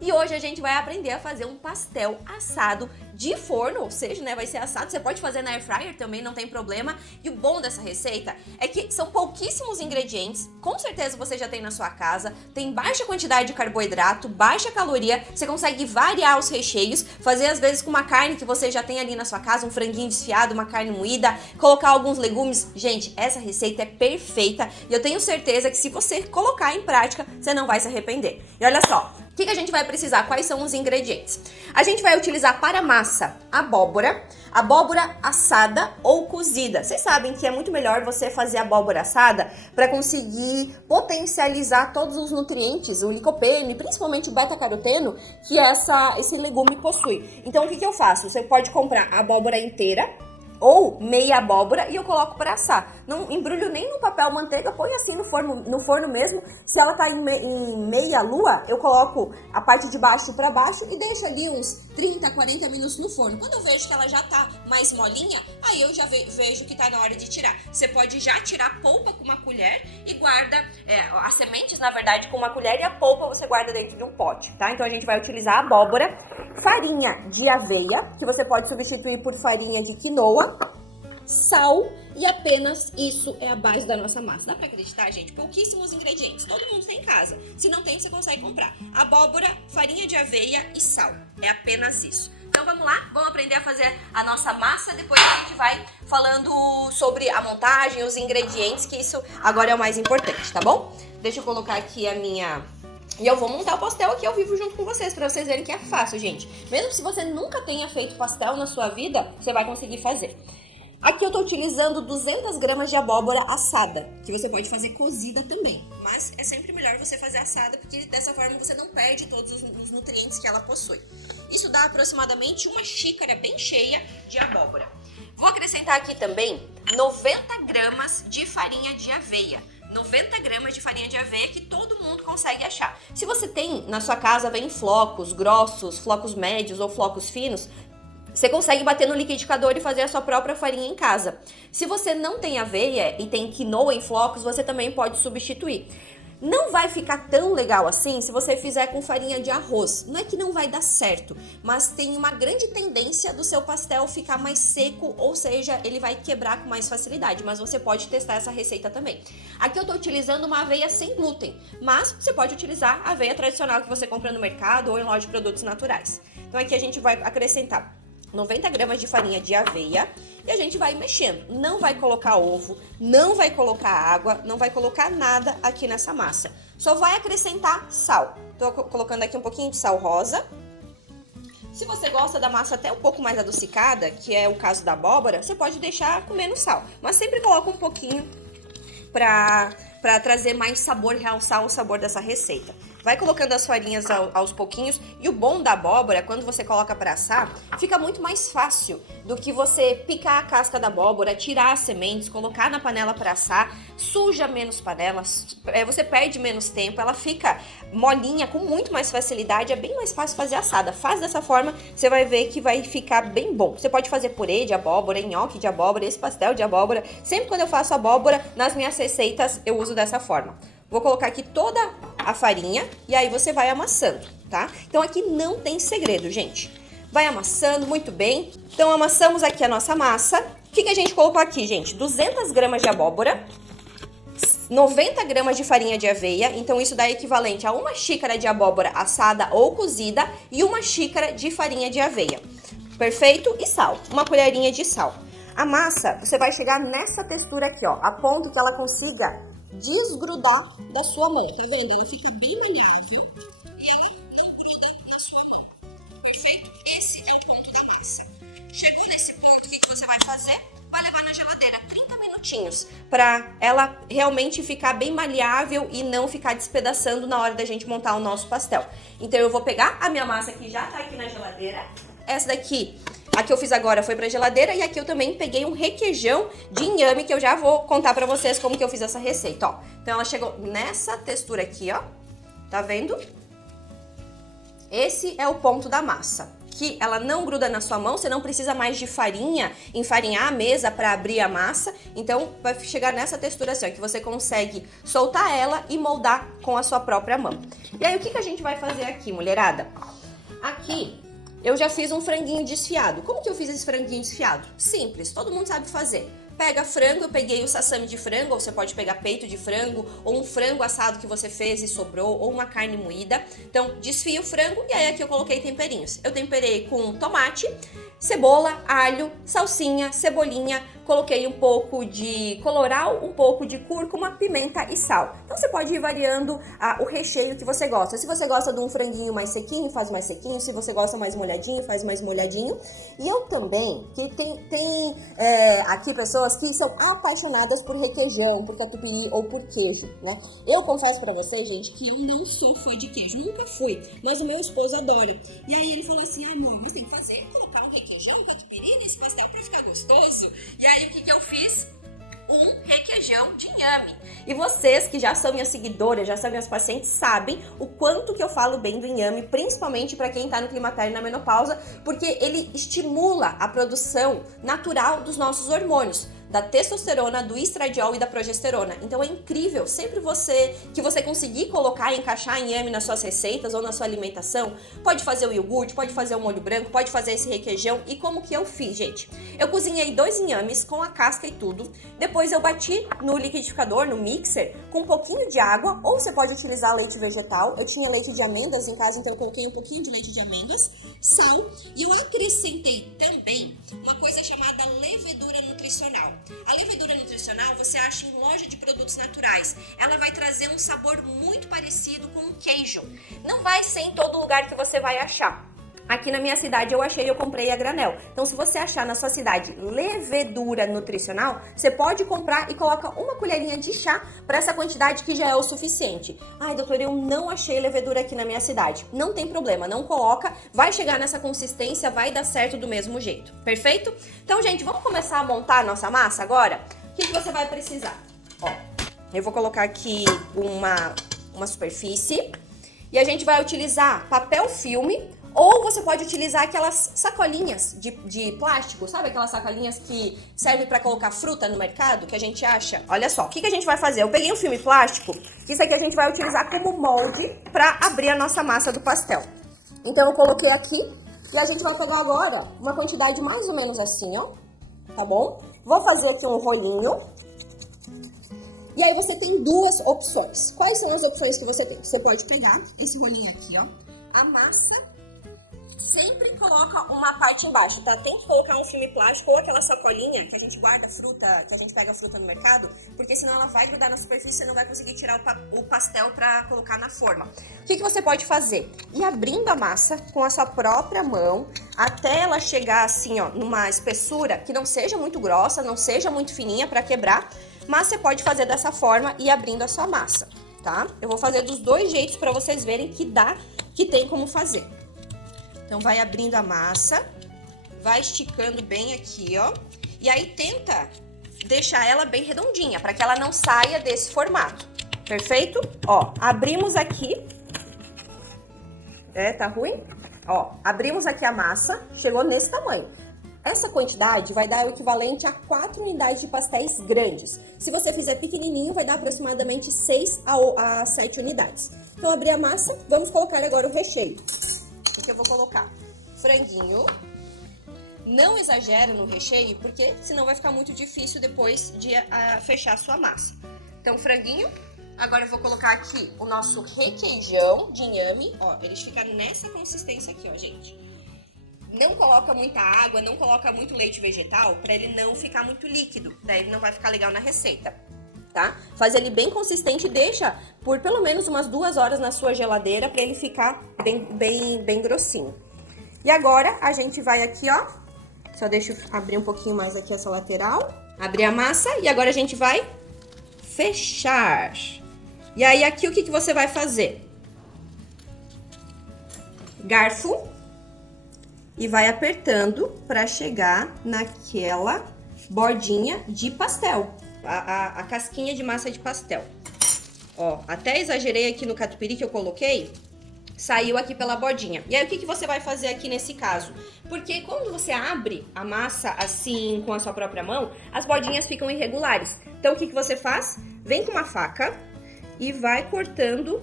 E hoje a gente vai aprender a fazer um pastel assado de forno, ou seja, né, vai ser assado. Você pode fazer na air fryer também, não tem problema. E o bom dessa receita é que são pouquíssimos ingredientes, com certeza você já tem na sua casa, tem baixa quantidade de carboidrato, baixa caloria, você consegue variar os recheios, fazer às vezes com uma carne que você já tem ali na sua casa, um franguinho desfiado, uma carne moída, colocar alguns legumes. Gente, essa receita é perfeita e eu tenho certeza que se você colocar em prática, você não vai se arrepender. E olha só, o que a gente vai precisar? Quais são os ingredientes? A gente vai utilizar para massa abóbora assada ou cozida. Vocês sabem que é muito melhor você fazer abóbora assada para conseguir potencializar todos os nutrientes, o licopeno e principalmente o beta-caroteno que esse legume possui. Então o que eu faço? Você pode comprar a abóbora inteira ou meia abóbora e eu coloco para assar. Não embrulho nem no papel manteiga, põe assim no forno mesmo. Se ela tá em meia lua, eu coloco a parte de baixo para baixo e deixo ali uns 30, 40 minutos no forno. Quando eu vejo que ela já tá mais molinha, aí eu já vejo que tá na hora de tirar. Você pode já tirar a polpa com uma colher e guarda as sementes, na verdade, com uma colher, e a polpa você guarda dentro de um pote, tá? Então a gente vai utilizar a abóbora, farinha de aveia, que você pode substituir por farinha de quinoa, sal e apenas isso é a base da nossa massa. Dá pra acreditar, gente? Pouquíssimos ingredientes, todo mundo tem em casa. Se não tem, você consegue comprar. Abóbora, farinha de aveia e sal. É apenas isso. Então vamos lá, vamos aprender a fazer a nossa massa. Depois a gente vai falando sobre a montagem, os ingredientes, que isso agora é o mais importante, tá bom? Deixa eu colocar aqui a minha... E eu vou montar o pastel aqui ao vivo junto com vocês, pra vocês verem que é fácil, gente. Mesmo se você nunca tenha feito pastel na sua vida, você vai conseguir fazer. Aqui eu tô utilizando 200 gramas de abóbora assada, que você pode fazer cozida também. Mas é sempre melhor você fazer assada, porque dessa forma você não perde todos os nutrientes que ela possui. Isso dá aproximadamente uma xícara bem cheia de abóbora. Vou acrescentar aqui também 90 gramas de farinha de aveia. 90 gramas de farinha de aveia que todo mundo consegue achar. Se você tem na sua casa, vem flocos grossos, flocos médios ou flocos finos, você consegue bater no liquidificador e fazer a sua própria farinha em casa. Se você não tem aveia e tem quinoa em flocos, você também pode substituir. Não vai ficar tão legal assim se você fizer com farinha de arroz. Não é que não vai dar certo, mas tem uma grande tendência do seu pastel ficar mais seco, ou seja, ele vai quebrar com mais facilidade, mas você pode testar essa receita também. Aqui eu tô utilizando uma aveia sem glúten, mas você pode utilizar a aveia tradicional que você compra no mercado ou em loja de produtos naturais. Então aqui a gente vai acrescentar 90 gramas de farinha de aveia e a gente vai mexendo. Não vai colocar ovo, não vai colocar água, não vai colocar nada aqui nessa massa. Só vai acrescentar sal. Tô colocando aqui um pouquinho de sal rosa. Se você gosta da massa até um pouco mais adocicada, que é o caso da abóbora, você pode deixar com menos sal. Mas sempre coloca um pouquinho para trazer mais sabor, realçar o sabor dessa receita. Vai colocando as farinhas aos pouquinhos. E o bom da abóbora, quando você coloca para assar, fica muito mais fácil do que você picar a casca da abóbora, tirar as sementes, colocar na panela para assar. Suja menos panelas, você perde menos tempo, ela fica molinha com muito mais facilidade, é bem mais fácil fazer assada. Faz dessa forma, você vai ver que vai ficar bem bom. Você pode fazer purê de abóbora, nhoque de abóbora, esse pastel de abóbora. Sempre quando eu faço abóbora, nas minhas receitas, eu uso dessa forma. Vou colocar aqui toda a farinha e aí você vai amassando, tá? Então aqui não tem segredo, gente. Vai amassando muito bem. Então amassamos aqui a nossa massa. O que a gente colocou aqui, gente? 200 gramas de abóbora, 90 gramas de farinha de aveia. Então isso dá equivalente a uma xícara de abóbora assada ou cozida e uma xícara de farinha de aveia. Perfeito? E sal, uma colherinha de sal. A massa, você vai chegar nessa textura aqui, ó, a ponto que ela consiga desgrudar da sua mão, tá vendo? Ela fica bem malhável e ela não gruda na sua mão. Perfeito? Esse é o ponto da massa. Chegou nesse ponto, o que você vai fazer? Vai levar na geladeira 30 minutinhos para ela realmente ficar bem maleável e não ficar despedaçando na hora da gente montar o nosso pastel. Então eu vou pegar a minha massa que já tá aqui na geladeira. Essa daqui, a que eu fiz agora foi pra geladeira e aqui eu também peguei um requeijão de inhame que eu já vou contar pra vocês como que eu fiz essa receita, ó. Então ela chegou nessa textura aqui, ó. Tá vendo? Esse é o ponto da massa, que ela não gruda na sua mão, você não precisa mais de farinha, enfarinhar a mesa para abrir a massa. Então vai chegar nessa textura assim, ó, que você consegue soltar ela e moldar com a sua própria mão. E aí o que a gente vai fazer aqui, mulherada? Aqui eu já fiz um franguinho desfiado. Como que eu fiz esse franguinho desfiado? Simples, todo mundo sabe fazer. Pega frango, eu peguei o sassami de frango, ou você pode pegar peito de frango, ou um frango assado que você fez e sobrou, ou uma carne moída. Então, desfio o frango e aí aqui eu coloquei temperinhos. Eu temperei com tomate, cebola, alho, salsinha, cebolinha, coloquei um pouco de colorau, um pouco de cúrcuma, pimenta e sal. Então você pode ir variando o recheio que você gosta. Se você gosta de um franguinho mais sequinho, faz mais sequinho. Se você gosta mais molhadinho, faz mais molhadinho. E eu também, que tem aqui pessoas que são apaixonadas por requeijão, por catupiry ou por queijo, né? Eu confesso pra vocês, gente, que eu não sou fã de queijo, nunca fui, mas o meu esposo adora. E aí ele falou assim, ai amor, mas tem que fazer, colocar um requeijão, catupiry nesse pastel pra ficar gostoso. E aí o que eu fiz? Um requeijão de inhame. E vocês que já são minhas seguidoras, já são minhas pacientes, sabem o quanto que eu falo bem do inhame, principalmente para quem tá no climatério e na menopausa, porque ele estimula a produção natural dos nossos hormônios, da testosterona, do estradiol e da progesterona. Então é incrível, sempre que você conseguir colocar e encaixar inhame nas suas receitas ou na sua alimentação, pode fazer o iogurte, pode fazer o molho branco, pode fazer esse requeijão. E como que eu fiz, gente? Eu cozinhei 2 inhames com a casca e tudo, depois eu bati no liquidificador, no mixer, com um pouquinho de água, ou você pode utilizar leite vegetal. Eu tinha leite de amêndoas em casa, então eu coloquei um pouquinho de leite de amêndoas, sal, e eu acrescentei também uma coisa chamada levedura nutricional. A levedura nutricional você acha em loja de produtos naturais. Ela vai trazer um sabor muito parecido com o queijo. Não vai ser em todo lugar que você vai achar. Aqui na minha cidade eu achei e eu comprei a granel. Então se você achar na sua cidade levedura nutricional, você pode comprar e coloca uma colherinha de chá para essa quantidade que já é o suficiente. Ai, doutora, eu não achei levedura aqui na minha cidade. Não tem problema, não coloca, vai chegar nessa consistência, vai dar certo do mesmo jeito. Perfeito? Então, gente, vamos começar a montar a nossa massa agora? O que você vai precisar? Ó, eu vou colocar aqui uma superfície e a gente vai utilizar papel filme. Ou você pode utilizar aquelas sacolinhas de plástico, sabe? Aquelas sacolinhas que servem para colocar fruta no mercado, que a gente acha. Olha só, o que a gente vai fazer? Eu peguei um filme plástico, que isso aqui a gente vai utilizar como molde para abrir a nossa massa do pastel. Então eu coloquei aqui e a gente vai pegar agora uma quantidade mais ou menos assim, ó. Tá bom? Vou fazer aqui um rolinho. E aí você tem 2 opções. Quais são as opções que você tem? Você pode pegar esse rolinho aqui, ó. A massa sempre coloca uma parte embaixo, tá? Tem que colocar um filme plástico ou aquela sacolinha que a gente guarda fruta, que a gente pega a fruta no mercado, porque senão ela vai grudar na superfície e você não vai conseguir tirar o pastel pra colocar na forma. O que você pode fazer? Ir abrindo a massa com a sua própria mão até ela chegar assim, ó, numa espessura que não seja muito grossa, não seja muito fininha pra quebrar, mas você pode fazer dessa forma e abrindo a sua massa, tá? Eu vou fazer dos 2 jeitos pra vocês verem que tem como fazer. Então, vai abrindo a massa, vai esticando bem aqui, ó. E aí, tenta deixar ela bem redondinha, para que ela não saia desse formato. Perfeito? Ó, abrimos aqui. Tá ruim? Ó, abrimos aqui a massa, chegou nesse tamanho. Essa quantidade vai dar o equivalente a 4 unidades de pastéis grandes. Se você fizer pequenininho, vai dar aproximadamente 6 a 7 unidades. Então, abri a massa, vamos colocar agora o recheio. Que eu vou colocar franguinho, não exagera no recheio, porque senão vai ficar muito difícil depois de fechar a sua massa. Então, franguinho, agora eu vou colocar aqui o nosso requeijão de inhame, ó, eles ficam nessa consistência aqui, ó, gente. Não coloca muita água, não coloca muito leite vegetal, para ele não ficar muito líquido, daí ele não vai ficar legal na receita. Tá? Faz ele bem consistente e deixa por pelo menos umas 2 horas na sua geladeira para ele ficar bem grossinho. E agora a gente vai aqui, ó, só deixa eu abrir um pouquinho mais aqui essa lateral, abrir a massa e agora a gente vai fechar. E aí aqui o que você vai fazer? Garfo e vai apertando para chegar naquela bordinha de pastel. A casquinha de massa de pastel. Ó, até exagerei aqui no catupiry que eu coloquei. saiu aqui pela bordinha. E aí, o que você vai fazer aqui nesse caso? Porque quando você abre a massa assim, com a sua própria mão, as bordinhas ficam irregulares. Então, o que você faz? Vem com uma faca e vai cortando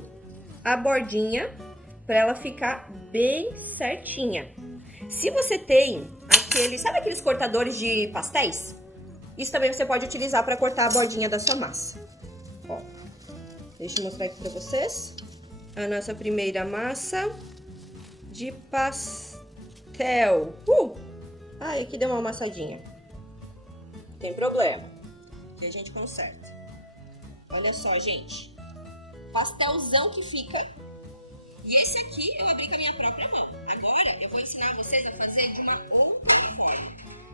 a bordinha para ela ficar bem certinha. Se você tem sabe aqueles cortadores de pastéis? Isso também você pode utilizar para cortar a bordinha da sua massa. Ó, deixa eu mostrar aqui para vocês. A nossa primeira massa de pastel. Ai, aqui deu uma amassadinha. Não tem problema, que a gente conserta. Olha só, gente. Pastelzão que fica. E esse aqui eu abri com a minha própria mão. Agora eu vou ensinar vocês a fazer de uma outra forma.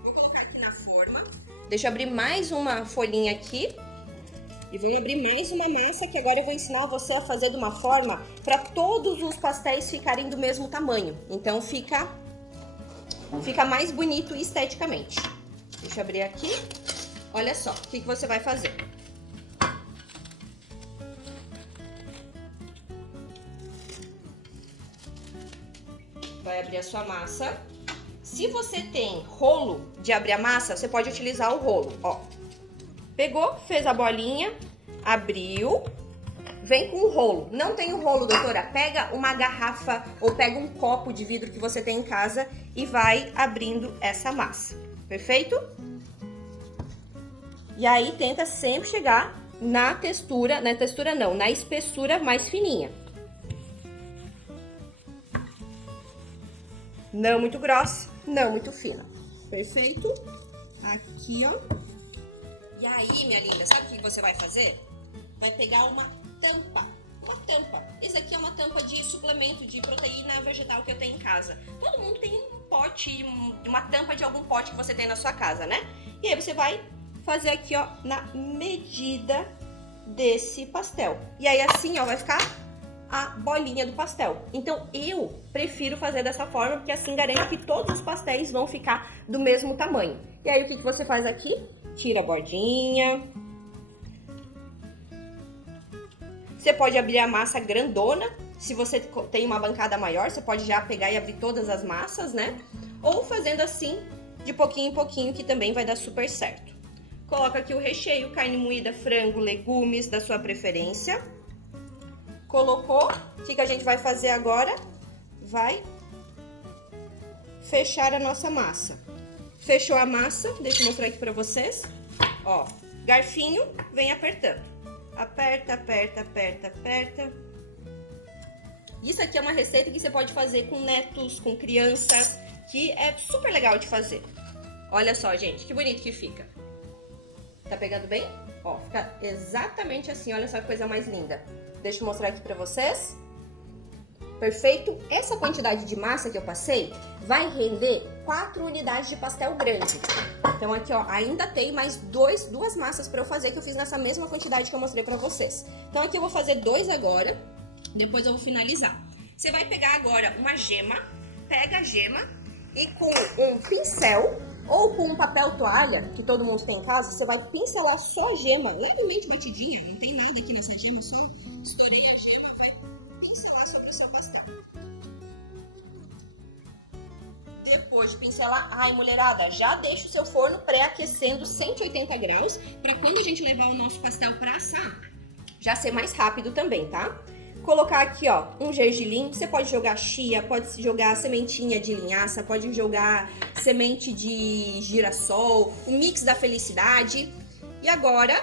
Vou colocar aqui na forma. Deixa eu abrir mais uma folhinha aqui. E vou abrir mais uma massa que agora eu vou ensinar você a fazer de uma forma para todos os pastéis ficarem do mesmo tamanho. Então fica mais bonito esteticamente. Deixa eu abrir aqui. Olha só, o que você vai fazer? Vai abrir a sua massa. Se você tem rolo de abrir a massa, você pode utilizar o rolo, ó. Pegou, fez a bolinha, abriu, vem com o rolo. Não tem o rolo, doutora? Pega uma garrafa ou pega um copo de vidro que você tem em casa e vai abrindo essa massa, perfeito? E aí tenta sempre chegar na espessura mais fininha. Não muito grossa, não muito fina. Perfeito? Aqui, ó. E aí, minha linda, sabe o que você vai fazer? Vai pegar uma tampa. Uma tampa. Esse aqui é uma tampa de suplemento de proteína vegetal que eu tenho em casa. Todo mundo tem um pote, uma tampa de algum pote que você tem na sua casa, né? E aí você vai fazer aqui, ó, na medida desse pastel. E aí assim, ó, vai ficar a bolinha do pastel. Então eu prefiro fazer dessa forma, porque assim garante que todos os pastéis vão ficar do mesmo tamanho. E aí o que você faz aqui? Tira a bordinha. Você pode abrir a massa grandona. Se você tem uma bancada maior, você pode já pegar e abrir todas as massas, né? Ou fazendo assim, de pouquinho em pouquinho, que também vai dar super certo. Coloca aqui o recheio, carne moída, frango, legumes da sua preferência. Colocou, o que a gente vai fazer agora? Vai fechar a nossa massa. Fechou a massa, deixa eu mostrar aqui pra vocês. Ó, garfinho, vem apertando. Aperta, aperta, aperta, aperta. Isso aqui é uma receita que você pode fazer com netos, com crianças, que é super legal de fazer. Olha só, gente, que bonito que fica. Tá pegando bem? Ó, fica exatamente assim, olha só que coisa mais linda. Deixa eu mostrar aqui pra vocês. Perfeito? Essa quantidade de massa que eu passei vai render 4 unidades de pastel grande. Então aqui, ó, ainda tem mais duas massas pra eu fazer, que eu fiz nessa mesma quantidade que eu mostrei pra vocês. Então aqui eu vou fazer 2 agora, depois eu vou finalizar. Você vai pegar agora uma gema, pega a gema e com um pincel ou com um papel toalha, que todo mundo tem em casa, você vai pincelar só a gema, levemente batidinha, não tem nada aqui nessa gema, só estourei a gema e vai pincelar sobre o seu pastel. Depois de pincelar, ai mulherada, já deixa o seu forno pré-aquecendo 180 graus, para quando a gente levar o nosso pastel para assar, já ser mais rápido também, tá? Colocar aqui, ó, um gergelim, você pode jogar chia, pode jogar sementinha de linhaça, pode jogar semente de girassol, o mix da felicidade. E agora,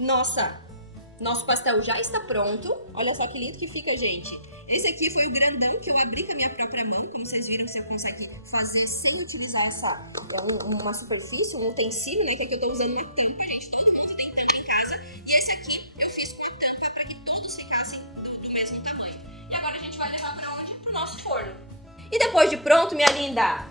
nosso pastel já está pronto. Olha só que lindo que fica, gente. Esse aqui foi o grandão que eu abri com a minha própria mão, como vocês viram, você consegue fazer sem utilizar uma superfície, um utensílio, né, que aqui eu tô usando uma tampa, gente, todo mundo tem tampa em casa. E esse aqui eu fiz com a tampa para que todos ficassem do mesmo tamanho. E agora a gente vai levar para onde? Pro nosso forno. E depois de pronto, minha linda,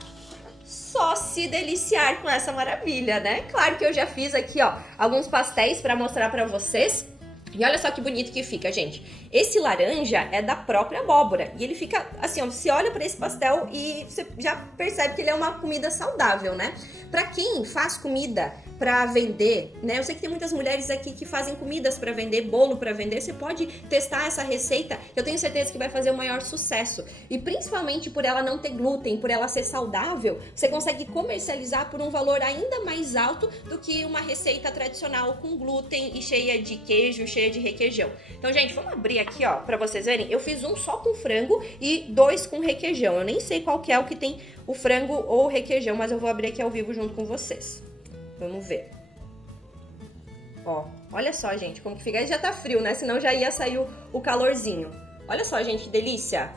só se deliciar com essa maravilha, né? Claro que eu já fiz aqui, ó, alguns pastéis para mostrar para vocês. E olha só que bonito que fica, gente. Esse laranja é da própria abóbora e ele fica assim, ó, você olha para esse pastel e você já percebe que ele é uma comida saudável, né? Para quem faz comida para vender, né? Eu sei que tem muitas mulheres aqui que fazem comidas para vender, bolo para vender. Você pode testar essa receita, eu tenho certeza que vai fazer o maior sucesso. E principalmente por ela não ter glúten, por ela ser saudável, você consegue comercializar por um valor ainda mais alto do que uma receita tradicional com glúten e cheia de queijo, cheia de requeijão. Então, gente, vamos abrir aqui, ó, para vocês verem. Eu fiz um só com frango e 2 com requeijão. Eu nem sei qual que é o que tem o frango ou o requeijão, mas eu vou abrir aqui ao vivo junto com vocês. Vamos ver. Ó, olha só, gente, como que fica. Já tá frio, né? Senão já ia sair o calorzinho. Olha só, gente, que delícia.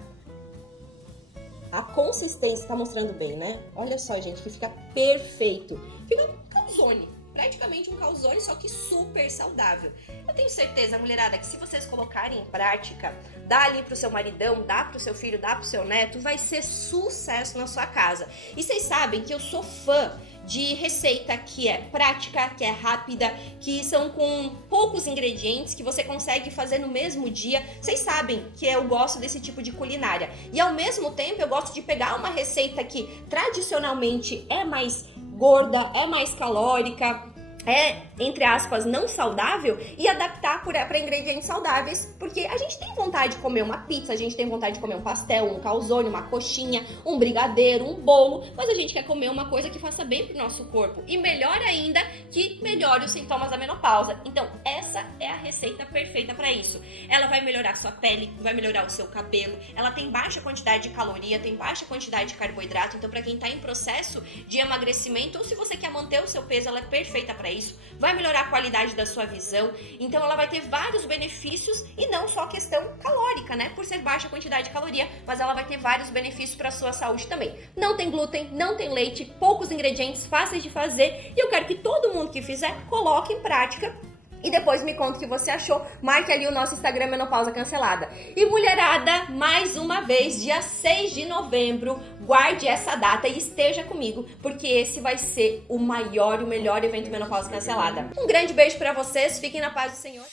A consistência tá mostrando bem, né? Olha só, gente, que fica perfeito. Fica um calzone. Praticamente um calzone, só que super saudável. Eu tenho certeza, mulherada, que se vocês colocarem em prática, dá ali pro seu maridão, dá pro seu filho, dá pro seu neto, vai ser sucesso na sua casa. E vocês sabem que eu sou fã de receita que é prática, que é rápida, que são com poucos ingredientes, que você consegue fazer no mesmo dia. Vocês sabem que eu gosto desse tipo de culinária. E ao mesmo tempo eu gosto de pegar uma receita que tradicionalmente é mais gorda, é mais calórica, é, entre aspas, não saudável e adaptar para ingredientes saudáveis, porque a gente tem vontade de comer uma pizza, a gente tem vontade de comer um pastel, um calzone, uma coxinha, um brigadeiro, um bolo, mas a gente quer comer uma coisa que faça bem pro nosso corpo e melhor ainda, que melhore os sintomas da menopausa. Então, essa é a receita perfeita para isso. Ela vai melhorar sua pele, vai melhorar o seu cabelo, ela tem baixa quantidade de caloria, tem baixa quantidade de carboidrato, então para quem tá em processo de emagrecimento ou se você quer manter o seu peso, ela é perfeita para isso. Vai melhorar a qualidade da sua visão, então ela vai ter vários benefícios e não só questão calórica, né? Por ser baixa quantidade de caloria, mas ela vai ter vários benefícios para sua saúde também. Não tem glúten, não tem leite, poucos ingredientes, fáceis de fazer e eu quero que todo mundo que fizer coloque em prática. E depois me conta o que você achou. Marque ali o nosso Instagram Menopausa Cancelada. E mulherada, mais uma vez, dia 6 de novembro, guarde essa data e esteja comigo, porque esse vai ser o maior e o melhor evento Menopausa Cancelada. Um grande beijo pra vocês, fiquem na paz do Senhor.